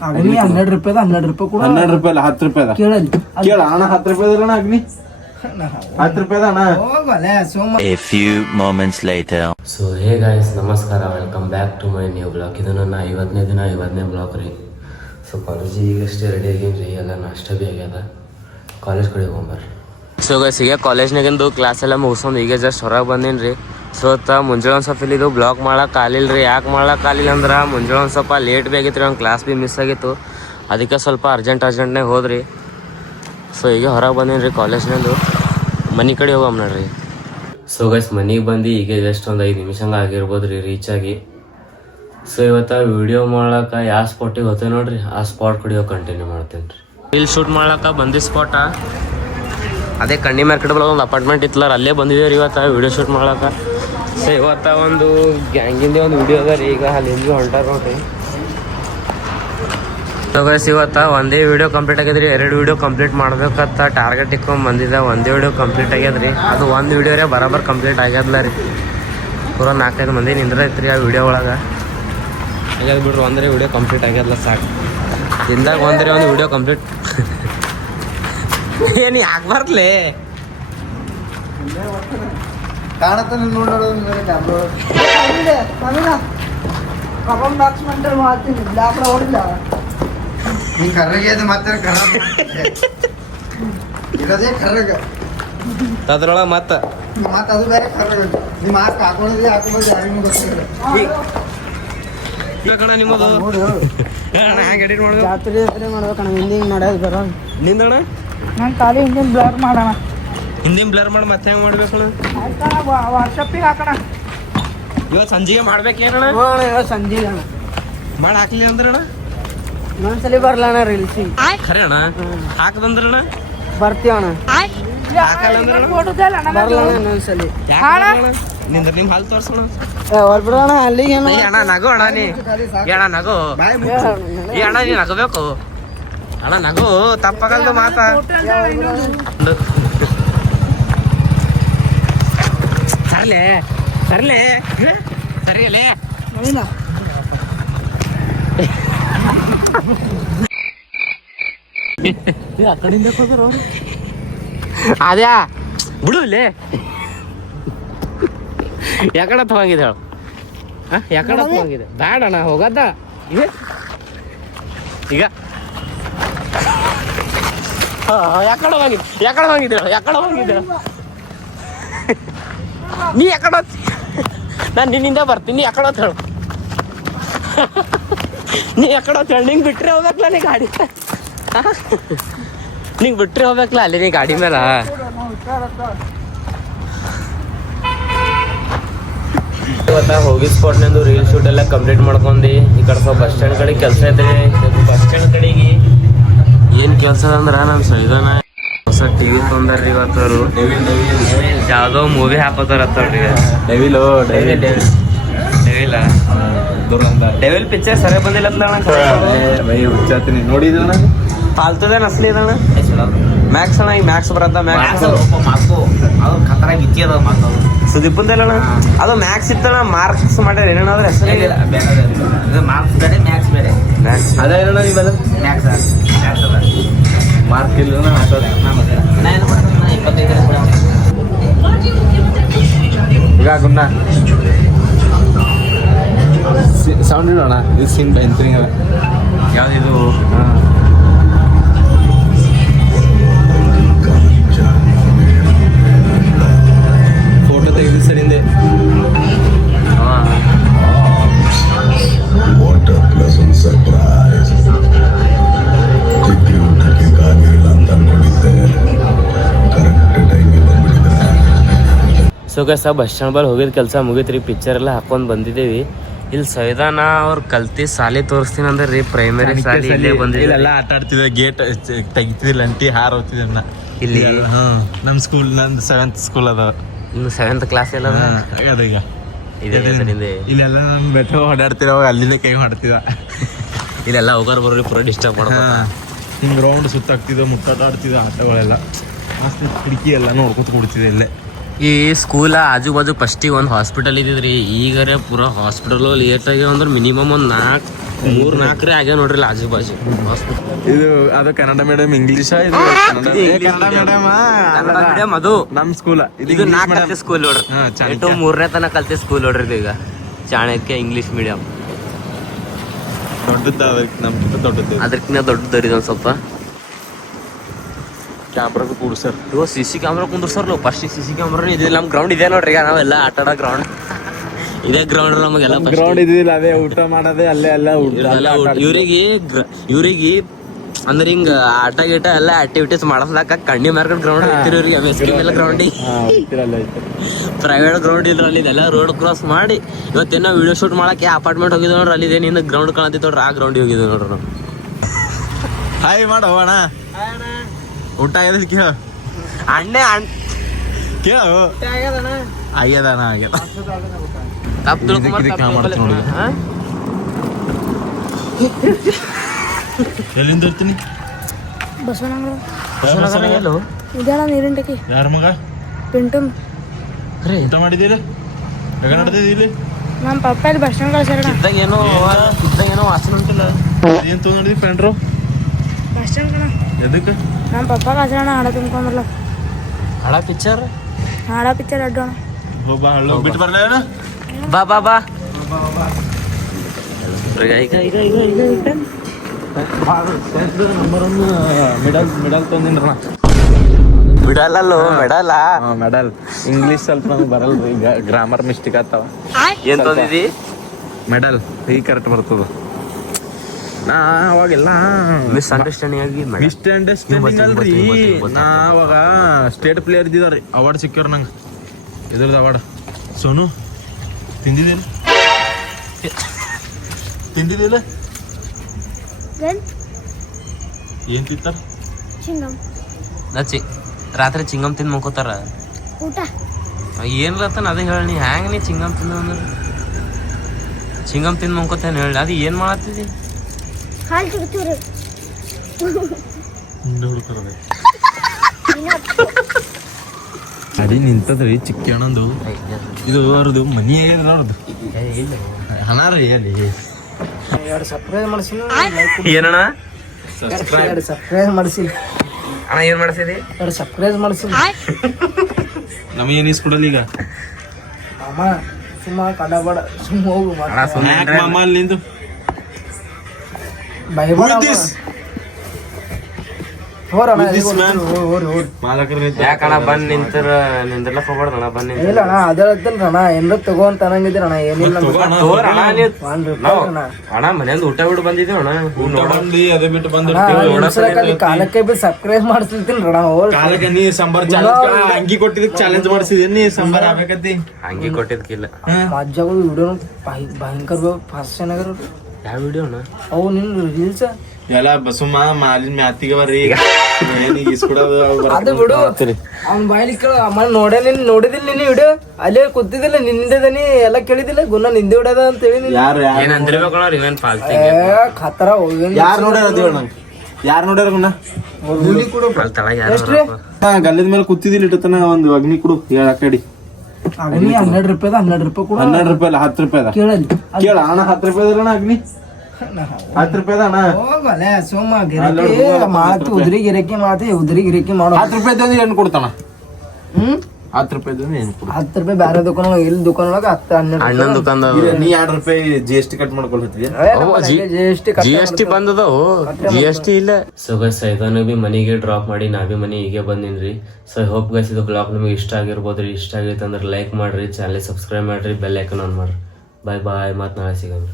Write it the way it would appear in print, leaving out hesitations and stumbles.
12 ರೂಪಾಯಿ ಕೂಡ 12 ರೂಪಾಯಿ ಅಲ್ಲ 10 ರೂಪಾಯಿ ಕೇಳಲ್ಲಿ ಕೇಳ ಅಣ್ಣ 10 ರೂಪಾಯಿ ಅಣ್ಣ ಅಗ್ನಿ 10 ರೂಪಾಯಿ ಅಣ್ಣ. A few moments later. So hey guys, ನಮಸ್ಕಾರ, welcome back to my new blog. ಇದು ನನ್ನ 50ನೇ ಬ್ಲಾಗ್ ರೀ. ಸೊ ಕಾಲೇಜಿಗೆ ಈಗಷ್ಟೇ ರೆಡಿ ಆಗೀನಿ ರೀ, ಎಲ್ಲ ನಾಷ್ಟ ಭೀ ಆಗ್ಯದ. ಕಾಲೇಜ್ ಕಡೆ ಹೋಗ್ಬರ್ರಿ. ಸೊ ಗೈಸ್, ಈಗ ಕಾಲೇಜ್ನಾಗಿಂದು ಕ್ಲಾಸ್ ಎಲ್ಲ ಮುಗಿಸ್ಕೊಂಡು ಈಗ ಜಸ್ಟ್ ಹೊರಗೆ ಬಂದೀನಿ ರೀ. ಸೊ ಮುಂಜಾನೆ ಒಂದು ಸ್ವಲ್ಪ ಇಲ್ಲಿದು ಬ್ಲಾಗ್ ಮಾಡಕ್ಕೆ ಆಗಿಲ್ಲ ರೀ. ಯಾಕೆ ಮಾಡಕ್ಕೆ ಆಗಿಲ್ಲ ಅಂದ್ರೆ ಮುಂಜಾನೆ ಒಂದು ಸ್ವಲ್ಪ ಲೇಟ್ ಭೀ ಆಗಿತ್ತು ರೀ, ಒಂದು ಕ್ಲಾಸ್ ಭೀ ಮಿಸ್ ಆಗಿತ್ತು. ಅದಕ್ಕೆ ಸ್ವಲ್ಪ ಅರ್ಜೆಂಟ್ನಾಗ ಹೋದ್ರಿ. ಸೊ ಈಗ ಹೊರಗೆ ಬಂದೀನಿ ರೀ ಕಾಲೇಜ್ನದು. ಮನೆ ಕಡೆ ಹೋಗಮ್ ನೋಡ್ರಿ. ಸೊ ಗೈಸ್, ಮನೆಗೆ ಬಂದು ಈಗ ಜಸ್ಟ್ ಒಂದು 5 ನಿಮಿಷ ಆಗಿರ್ಬೋದು ರೀ ರೀಚ್ ಆಗಿ. ಸೊ ಇವತ್ತು ವಿಡಿಯೋ ಮಾಡ್ಲಕ್ಕೆ ಯಾವ ಸ್ಪಾಟಿಗೆ ಹೋಗ್ತೇವೆ ನೋಡ್ರಿ, ಆ ಸ್ಪಾಟ್ ಕಡೆ ಹೋಗಿ ಕಂಟಿನ್ಯೂ ಮಾಡ್ತೇನೆ ರೀ. ಇಲ್ಲಿ ಶೂಟ್ ಮಾಡ್ಲಕ್ಕೆ ಬಂದಿ ಸ್ಪಾಟ ಅದೇ ಕಣ್ಣಿ ಮಾರ್ಕೆಟ್ ಬಲ್ಲ ಒಂದು ಅಪಾರ್ಟ್ಮೆಂಟ್ ಇತ್ತಲ್ಲ, ಅಲ್ಲೇ ಬಂದಿದ್ದೇವೆ ರೀ ಇವತ್ತು ವಿಡಿಯೋ ಶೂಟ್ ಮಾಡ್ಲಕ್ಕೆ. ಸೊ ಇವತ್ತು ಒಂದು ಗ್ಯಾಂಗಿಂದೇ ಒಂದು ವಿಡಿಯೋ ಅದ ರೀ. ಈಗ ಅಲ್ಲಿಂದ ಹೊಂಟಾರ ನೋಡ್ರಿ. ಸೊ ಗೈಸ್, ಇವತ್ತು ಒಂದೇ ವಿಡಿಯೋ ಕಂಪ್ಲೀಟ್ ಆಗ್ಯದ್ರಿ. 2 ವಿಡಿಯೋ ಕಂಪ್ಲೀಟ್ ಮಾಡ್ಬೇಕಂತ ಟಾರ್ಗೆಟ್ ಇಟ್ಕೊಂಡು ಬಂದಿದ್ದೆ. ಒಂದೇ ವಿಡಿಯೋ ಕಂಪ್ಲೀಟ್ ಆಗ್ಯದ್ರಿ. ಅದು ಒಂದು ವಿಡಿಯೋ ರೀ ಬರಾಬರ್ ಕಂಪ್ಲೀಟ್ ಆಗ್ಯದಲ್ಲ ರೀ. ಪೂರ 4-5 ಮಂದಿ ನಿಂದ್ರೈತ್ರಿ ಆ ವಿಡಿಯೋ ಒಳಗೆ. ಆಗ್ಯದ ಬಿಡ್ರಿ, ಒಂದೇ ವಿಡಿಯೋ ಕಂಪ್ಲೀಟ್ ಆಗ್ಯದಲ್ಲ ಸಾಕು. ದಿನದಾಗ ಒಂದೇ ಒಂದು ವಿಡಿಯೋ ಕಂಪ್ಲೀಟ್ ಏನು ಯಾಕೆ ಬರ್ತಲೇ ಅದ್ರೊಳಗ ಮತ್ತ ಅದು ಬೇರೆ ನಿಮ್ಮ ಮಾಸ್ಕ್ ಹಾಕೊಂಡಿದ್ರೆ ಹಾಕೋದು ಯಾರಿಗೂ ಗೊತ್ತಿಲ್ಲ. ಕಣ ನಿಮ್ಮದು ಜಾತ್ರೆ ಮಾಡ್ಬೇಕಣ್ಣ, ಹಿಂದಿನ ಮಾಡೋದು ಬರೋ ನಿಂದಣ್ಣ. ನಾನು ಖಾಲಿ ಹಿಂದಿನ ಬ್ಲರ್ ಮಾಡೋಣ, ಹಿಂದಿನ ಬ್ಲರ್ ಮಾಡಿ ಮತ್ತೆ ಹೆಂಗೆ ಮಾಡ್ಬೇಕಣ್ಣ? ವಾಟ್ಸಪ್ಪಿಗೆ ಹಾಕೋಣ. ಇವತ್ತು ಸಂಜೆಗೆ ಮಾಡ್ಬೇಕೇನಣ್ಣ? ಸಂಜೆ ಅಣ್ಣ ಮಾಡಿ ಹಾಕ್ಲಿ ಅಂದ್ರಣ್ಣ ಇನ್ನೊಂದ್ಸಲಿ ಬರ್ಲಣ್ಣ ರೀಲ್ಸಿಗೆ. ಖರೆ ಅಣ್ಣ, ಹಾಕದಂದ್ರಣ್ಣ ಬರ್ತೀವಣ್ಣ. ಬರ್ಲಣ್ಣ ಇನ್ನೊಂದ್ಸಲಿ. ನಿಂದ್ರ ನಿಮ್ಮ ಹಾಲು ತೋರ್ಸೋಣ. ಹೊರ್ಬಿಡೋಣ ಅಲ್ಲಿಗೆ. ಅಣ್ಣ ನಗು ಅಣ್ಣ, ನೀ ಅಣ್ಣ ನಗು. ಈ ಅಣ್ಣ ನೀ ನಗಬೇಕು ಅಣ್ಣ, ನಗು ತಪ್ಪಾಗಲ್ದು ಮಾತಾ. ಸರ್ಲೆ ಸರ್ಲೆ ಸರಿಯಲ್ಲೇ ಆ ಕಡೆಯಿಂದ ಹೋದ್ರ ಅದ್ಯಾ ಬಿಡು ಇಲ್ಲೇ. ಯಾಕಡೆ ತಗೊಂಗಿದೆ ಹೇಳು, ಯಾಕಡೆ ತಗೊಂಗಿದೆ? ಬೇಡ ಅಣ್ಣ ಹೋಗದ ಈಗ ಯಾಕಡೆ ಹೋಗಿದೆ, ಯಾಕಡೆ ಹೋಗಿದೆ ಹೇಳು, ಯಾಕಡೆ ಹೋಗಿದೆ ನೀ ಯಾಕಡೆ? ನಾನು ನಿನ್ನಿಂದ ಬರ್ತೀನಿ, ಯಾಕಡೆ ಹೇಳು. ನೀ ಯಾಕಡೆ ಹೇಳು, ನಿಂಗೆ ಬಿಟ್ರೆ ಹೋಗ್ಬೇಕಲ್ಲ ನೀ ಗಾಡಿ, ನಿಂಗೆ ಬಿಟ್ರೆ ಹೋಗ್ಬೇಕಲ್ಲ ಅಲ್ಲಿ ನೀ ಗಾಡಿ ಮೇಲೆ. ಇವತ್ತ ಹೋಗಿ ಸ್ಪಾಟ್ನಂದು ರೀಲ್ ಶೂಟ್ ಎಲ್ಲ ಕಂಪ್ಲೀಟ್ ಮಾಡ್ಕೊಂಡು ಈ ಕಡೆ ಸ್ವಲ್ಪ ಬಸ್ ಸ್ಟ್ಯಾಂಡ್ ಕಡೆ ಕೆಲಸ ಐತ್ರಿ. ಬಸ್ ಸ್ಟ್ಯಾಂಡ್ ಕಡೆಗೆ ಏನು ಕೆಲಸ ಅಂದ್ರೆ ನಮ್ಮ ಸೈದಾನ ಹೊಸ ಟಿವಿ ತೊಂದಾರ್ರಿ ಇವತ್ತು. ಅವರು ಯಾವುದೋ ಮೂವಿ ಹಾಕೋತಾರತ್ತವ್ರಿ. ಡೆವಿಲ್ ಪಿಕ್ಚರ್ ಸರಿಯಾಗಿ ಬಂದಿಲ್ಲ ನೋಡಿದ ಫಾಲ್ತುದೇನು ಅಸಲಿ ಇದಣ್ಣ. ಮ್ಯಾಕ್ಸ್ ಅಣ್ಣ, ಈಗ ಮ್ಯಾಕ್ಸ್ ಬರತ್ತ. ಮ್ಯಾಕ್ಸ್ ಸುದೀಪಂದಲ್ಲ ಅಣ್ಣ, ಅದು ಮ್ಯಾಕ್ಸ್ ಇತ್ತಣ್ಣ. ಮಾರ್ಕ್ಸ್ ಮಾಡ್ಯಾರ ಏನೇನ ಅದ್ರ ಹೆಸರು ಮ್ಯಾಕ್ಸ್ ಅದೇನಣ್ಣ ನಿಮ್ಮದು ಮಾರ್ಕ್ ಇಲ್ಲ ಈಗ ಗುನ್ನ ಸೌಂಡ್ ಇಡೋಣ. ಇದು ಸೀನ್ ಬೆಂತ್ರಿಂಗ್ ಅದ. ಯಾವ್ದಿದು? ಫೋಟೋ ತೆಗೆದು ಸರಿಂದ ಸೊ ಗೈಸ್, ಬಸ್ ಸ್ಟ್ಯಾಂಡ್ ಬಲ್ಲಿ ಹೋಗಿದ್ ಕೆಲಸ ಮುಗಿತ್ರಿ. ಪಿಕ್ಚರ್ ಎಲ್ಲ ಹಾಕೊಂಡು ಬಂದಿದ್ದೇವಿ. ಇಲ್ಲಿ ಸೈದಾನ ಅವ್ರು ಕಲ್ತಿ ಸಾಲಿ ತೋರಿಸ್ತೀನಿ ಅಂದ್ರೆ ರೀ, ಪ್ರೈಮರಿ ಸಾಲಿ ಇಲ್ಲೇ ಬಂದಿಲ್ಲ. ಆಟ ಆಡ್ತಿದ್ದೆ, ಗೇಟ್ ತೆಗಿತಿದ್ದಿಲ್ಲ, ಅಂಟಿ ಹಾರ ಹೋಗ್ತಿದ್ದ ಇಲ್ಲಿ. ನಮ್ಮ ಸ್ಕೂಲ್, ನಂದು 7th ಸ್ಕೂಲ್ ಅದ. ಇನ್ನು 7th ಕ್ಲಾಸ್ ಎಲ್ಲ ಅದ. ಈಗ ಇಲ್ಲೆಲ್ಲ ನಮ್ ಬೆಟ್ಟ ಓಡಾಡ್ತಿರೋ, ಅಲ್ಲಿಂದ ಕೈ ಮಾಡ್ತಿದ. ಇಲ್ಲೆಲ್ಲ ಹೋಗೋರು ಬರೋರಿ ಪೂರ ಡಿಸ್ಟರ್ಬ್ ಮಾಡ್ಕೊ. ಹಿಂಗೆ ರೌಂಡ್ ಸುತ್ತಾಗ್ತಿದ್ದ, ಮುತ್ತಾಟ ಆಡ್ತಿದ್ದ. ಆಟಗಳೆಲ್ಲ ಮಸ್ತ್, ಕಿಟಕಿ ಎಲ್ಲ ನೋಡ್ಕೊತ ಕೊಡ್ತಿದ್ದೆ ಇಲ್ಲೇ. ಈ ಸ್ಕೂಲ ಆಜು ಬಾಜು ಫಸ್ಟಿಗೆ ಒಂದು ಹಾಸ್ಪಿಟಲ್ ಇದ್ದಿದ್ರಿ. ಈಗರೆ ಪೂರ ಹಾಸ್ಪಿಟಲ್ ಲೇಟ್ ಆಗ್ಯಾವ ಅಂದ್ರೆ ಮಿನಿಮಮ್ ಒಂದು 4-3-4 ಆಗ್ಯಾವ ನೋಡ್ರಿ ಆಜು ಬಾಜು ಹಾಸ್ಪಿಟಲ್. ಇದು ಅದು ಕನ್ನಡ ಮೀಡಿಯಂ ಇಂಗ್ಲಿಷ್ ಇದು ಕನ್ನಡ ಮೀಡಿಯಂ. ಅದು ನಮ್ ಸ್ಕೂಲ್ ಇದು 4 ಕಲ್ತೆ ಸ್ಕೂಲ್ ನೋಡ್ರಿ. 3ನೇ ತನಕ ಕಲ್ತೆ ಸ್ಕೂಲ್ ನೋಡ್ರಿ ಇದು. ಈಗ ಚಾಣಕ್ಯ ಇಂಗ್ಲಿಷ್ ಮೀಡಿಯಂ ದೊಡ್ಡದ ನಮ್ಗಿಂತ ದೊಡ್ಡದು. ಅದಕ್ಕಿಂತ ದೊಡ್ಡದರಿ ಒಂದು ಸ್ವಲ್ಪ. ಕ್ಯಾಮ್ರಾ ಕೂಡ್ಸರ್. ಇವ CC ಕ್ಯಾಮ್ರಾ ಕುಂದ್ರಸರ್ಲು. ಫಸ್ಟ್ CC ಕ್ಯಾಮ್ರಾ ಇದೆ. ನಮ್ಮ ಗ್ರೌಂಡ್ ಇದೆ ನೋಡ್ರಿ. ಈಗ ನಾವೆಲ್ಲ ಆಟ ಆಡೋ ಗ್ರೌಂಡ್ ಇದೇ ಗ್ರೌಂಡ್ ನಮಗೆಲ್ಲ ಗ್ರೌಂಡ್ ಇದಿಲ್ಲ. ಅದೇ ಊಟ ಮಾಡೋದೇ ಅಲ್ಲೇ ಎಲ್ಲ. ಇವ್ರಿಗೆ ಅಂದ್ರೆ ಹಿಂಗ ಆಟ ಗೀಟ ಎಲ್ಲ ಆಕ್ಟಿವಿಟೀಸ್ ಮಾಡಿಸ್ಲಾಕ ಕಣ್ಣಿ ಮಾರ್ಕೆಟ್ ಗ್ರೌಂಡ್ ಇರ್ತೀರಿ ಇವ್ರಿಗೆ. MSK ಮೇಲೆ ಗ್ರೌಂಡಿಗೆ ಪ್ರೈವೇಟ್ ಗ್ರೌಂಡ್ ಇದ್ರ ಅಲ್ಲಿ ಇದೆಲ್ಲ ರೋಡ್ ಕ್ರಾಸ್ ಮಾಡಿ ಇವತ್ತೇನೋ ವಿಡಿಯೋ ಶೂಟ್ ಮಾಡಕ್ಕೆ ಅಪಾರ್ಟ್ಮೆಂಟ್ ಹೋಗಿದ್ವಿ ನೋಡ್ರಿ. ಅಲ್ಲಿ ಇದೇನಿಂದ ಗ್ರೌಂಡ್ ಕಾಣತಿತ್ತು ನೋಡ್ರಿ. ಆ ಗ್ರೌಂಡಿಗೆ ಹೋಗಿದ್ವಿ ನೋಡ್ರಿ ನಾವು. ಹಾಯ್ ಮಾಡೋ ಅಣ್ಣ. ಊಟ ಆಗ್ಯದ ಕೇಳ ಅಣ್ಣೆ ಕೇಳು. ಆಗ್ಯದಣ್ಣ ಆಗ್ಯದ. ತಪ್ಪು ತಿಳ್ಕೊಂಬ. ಎಲ್ಲಿಂದ ಇರ್ತೀನಿ? ಇದೆಲ್ಲ ನೀರಿನ ಟಕಿ. ಯಾರ ಮಗ? ಪಿಂಟು. ಊಟ ಮಾಡಿದ್ದೀರಿ? ಹೇಗ ನಡೆದಿದೆ ಇಲ್ಲಿ? ನಮ್ಮ ಪಪ್ಪ ಇಲ್ಲಿ ಬಸ್ ಸ್ಟ್ಯಾಂಡ್ ಕಳ್ಸ್ಯಾರ. ಇದ್ದಾಗ ಏನೋ ವಾಸನೆ ಉಂಟಿಲ್ಲ. ಏನ್ ತೊಗೊಂಡಿದ್ದಿ ಫ್ರೆಂಡ್ರು? ಬಸ್ ಸ್ಟ್ಯಾಂಡ್ ಕಣ. ಎದಕ್ಕೆ? ನಮ್ಮ ಪಪ್ಪ ಕಳ್ಸ್ಯಾರ ಹಾಡ ತುಂಬ್ಕೊಂಬರ್ಲ. ಹಳ ಪಿಕ್ಚರ್ ಹಾಡ ಪಿಕ್ಚರ್ ಅಡ್ಡೋಣ. ಬಾ ಹಳ್ಳ ಬಿಟ್ಟು ಬರ್ಲ. ಬಾ ಬಾ ಬಾ ಈಗ ಮೆಡಲ್ ತಂದಿನ್ರಣ. ಬಿಡಲ್ಲೋ ಮೆಡಲ್. ಮೆಡಲ್ ಇಂಗ್ಲೀಷ್ ಸ್ವಲ್ಪ ನಮ್ಗೆ ಬರಲ್ರಿ. ಈಗ ಗ್ರಾಮರ್ ಮಿಸ್ಟೇಕ್ ಆಗ್ತಾವ. ಏನ್ ತಂದಿದಿ? ಮೆಡಲ್ ಈಗ ಕರೆಕ್ಟ್ ಬರ್ತದ. ನಾ ಅವಾಗೆಲ್ಲ ಮಿಸ್ಅಂಡರ್ಸ್ಟ್ಯಾಂಡಿಂಗ್ ಆಗಿ ಮಿಸ್ಅಂಡರ್ಸ್ಟ್ಯಾಂಡಿಂಗ್ ಅಲ್ರಿ. ನಾ ಅವಾಗ ಸ್ಟೇಟ್ ಪ್ಲೇಯರ್ ಇದ್ದಿದಾವ್ರಿ. ಅವಾರ್ಡ್ ಸಿಕ್ಕ್ಯಾರ ನಂಗೆ. ಇದ್ರದ್ದು ಅವಾರ್ಡ್. ಸೋನು ತಿಂದಿದ್ದಿಲ್ಲ? ಏನ್ ತಿಂತಾರ? ರಾತ್ರಿ ಚಿಂಗಮ್ ತಿಂದು ಮಕ್ಕೋತಾರ. ಊಟ ಏನ್ಲತ್ತಾನ ಅದೇ ಹೇಳಿ. ಹ್ಯಾಂಗ ನೀ ಚಿಂಗಮ್ ತಿಂದ ಅಂದ್ರೆ ಚಿಂಗಮ್ ತಿಂದು ಮಕ್ಕೋತೇನೆ ಹೇಳಿ. ಅದು ಏನ್ ಮಾಡತ್ತಿದಿ? ಹಾಲು ಸಿಗ್ತೀವ್ರಿ. ಅಡಿ ನಿಂತದ್ರಿ ಚಿಕ್ಕಣ್ಣಂದು. ಇದು ಅವ್ರದ್ದು ಮನಿ ಆಗ್ಯದ ಅವ್ರದ್ದು. ಹಣ ರೀ ಅಲ್ಲಿ. 2 ಸರ್ಪ್ರೈಸ್ ಮಾಡಿಸಿಲ್ಲ. ಏನಣ್ಣ? ಸರ್ಪ್ರೈಸ್ ಮಾಡಿಸಿಲ್ಲ. ಅಣ್ಣ ಏನ್ ಮಾಡಿಸಿದಿ? 2 ಸರ್ಪ್ರೈಸ್ ಮಾಡಿಸಿಲ್ಲ. ನಮಗೇನು ಇಸ್ಕೊಡಲ್ಲ ಈಗ. ಮಾಮ ಸುಮ್ಮ ಕಡಬಡ ಸುಮ್ಮ ಹೋಗು. ಮಾಮ ಅಲ್ಲಿಂದು ಯಾಕಣ್ಣ ಬಂದ್ ನಿಂದ್ರಲ್ಲ ಹೋಗ್ಬಾರ್ದಣ್ಣ. ಬಂದ್ ಇಲ್ಲ ಅಣ್ಣ ಅದನ್ನ ಏನ್ರ ತಗೋ ಅಂತ ಅನ್ನಂಗಿದ್ದೀರಣ್ಣ. ಏನಿಲ್ಲ ಅಣ್ಣ ಮನೆಯಿಂದ ಊಟ ಬಿಟ್ಟು ಬಂದಿದ್ದೇವ ಅಣ್ಣ. ಅದೇ ಬಿಟ್ಟು ಬಂದ ಕಾಲಕ್ಕೆ ಬಿ ಸಬ್ಸ್ಕ್ರೈಬ್ ಮಾಡಿಸ್ತೀನಿ ಅಣ್ಣ. ಕಾಲಕ್ಕೆ ನೀ ಸಂಬಾರ ಅಂಗಿ ಕೊಟ್ಟಿದ್ದಕ್ಕೆ ಚಾಲೆಂಜ್ ಮಾಡಿಸಿದೀನಿ. ಸಂಬಾರ ಆಗ್ಬೇಕತ್ತಿ ಅಂಗಿ ಕೊಟ್ಟಿದ್ಕಿಲ್ಲ. ಮಜ್ಜಾಗಳು ವಿಡಿಯೋ ಭಯಂಕರ ಫಾಸ್ಟ್ ಏನಾಗ್ರ. ಯಾವ ವಿಡಿಯೋ ಅಣ್ಣ? ಅವು ನಿನ್ ರೀಲ್ಸ್ ಎಲ್ಲ ಬಸುಮ್ಮ ಮಾಲಿನ ಮ್ಯಾತಿಗೆ ಬರ್ರಿ. ಅದು ಬಿಡು. ಅವ್ನ ಬಾಯ್ಲಿ ಕೇಳ. ನೋಡಿದಿಲ್ಲ ನಿನ್ನ ವಿಡಿಯೋ? ಅಲ್ಲೇ ಕೂತಿದ್ದಿಲ್ಲ ನಿಂದದನಿ ಎಲ್ಲ ಕೇಳಿದಿಲ್ಲ. ಗುಣ ನಿಂದೆ ಹೊಡ್ಯದ ಅಂತ ಹೇಳಿ ಖತರ. ಯಾರು ನೋಡ್ಯಾರ? ಯಾರು ನೋಡ್ಯಾರ ಗುಣ? ಎಷ್ಟ್ರಿ? ಗಲ್ಲದ ಮೇಲೆ ಕೂತಿದಿಲ್ಲ ಇಟ್ಟತನ ಒಂದು ಅಗ್ನಿ ಕೊಡು. ಹೇಳ ಕಡಿ ಅಗ್ನಿ 12 ರೂಪಾಯಿ. 12 ರೂಪಾಯಿ ಕೂಡ. 12 ರೂಪಾಯಿ ಅಲ್ಲ 10 ರೂಪಾಯಿ. ಕೇಳಲ್ಲಿ ಕೇಳ ಅಣ್ಣ. 10 ರೂಪಾಯಿ ಅಣ್ಣ ಅಗ್ನಿ. 10 ರೂಪಾಯಿ ಅಣ್ಣ. ಹೋಗಲ್ಲ ಸೋಮ ಗಿರಕಿ ಮಾತು ಉದ್ರಿ ಗಿರಕಿ ಮಾತು ಉದ್ರಿ ಗಿರಕಿ ಮಾಡೋ. 10 ರೂಪಾಯಿ ಏನು ಕೊಡ್ತಾನ? 10 ರೂಪಾಯಿ ಏನು ಕೊಡ? 10 ರೂಪಾಯಿ ಬೇರೆ ದುಕಾನ ಇಲ್ಲಿ ದುಕಾನ ಒಳಗ 10-12 ಅಣ್ಣನ ದುಕಾನ. ನೀ 2 ರೂಪಾಯಿ GST ಕಟ್ ಮಾಡ್ಕೊಳ್ತೀವಿ. GST ಬಂದದವು. GST ಇಲ್ಲ. ಸೊ ಗೈಸ್ ಇದನ್ನು ಬಿ ಮನೆಗೆ ಡ್ರಾಪ್ ಮಾಡಿ ನಾ ಬಿ ಮನೆ ಹೀಗೆ ಬಂದಿನ್ರಿ. ಸೊ ಹೋಪ್ ಗೈಸ್ ಇದು ಬ್ಲಾಗ್ ನಿಮಗೆ ಇಷ್ಟ ಆಗಿರ್ಬೋದ್ರಿ. ಇಷ್ಟ ಆಗೈತೆ ಅಂದ್ರೆ ಲೈಕ್ ಮಾಡ್ರಿ, ಚಾನಲ್ ಸಬ್ಸ್ಕ್ರೈಬ್ ಮಾಡ್ರಿ, ಬೆಲ್ ಐಕನ್ ಆನ್ ಮಾಡ್ರಿ. ಬಾಯ್ ಬಾಯ್. ಮತ್ತೆ ನಾಳೆ ಸಿಗೋಣ.